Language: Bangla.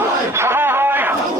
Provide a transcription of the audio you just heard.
হয়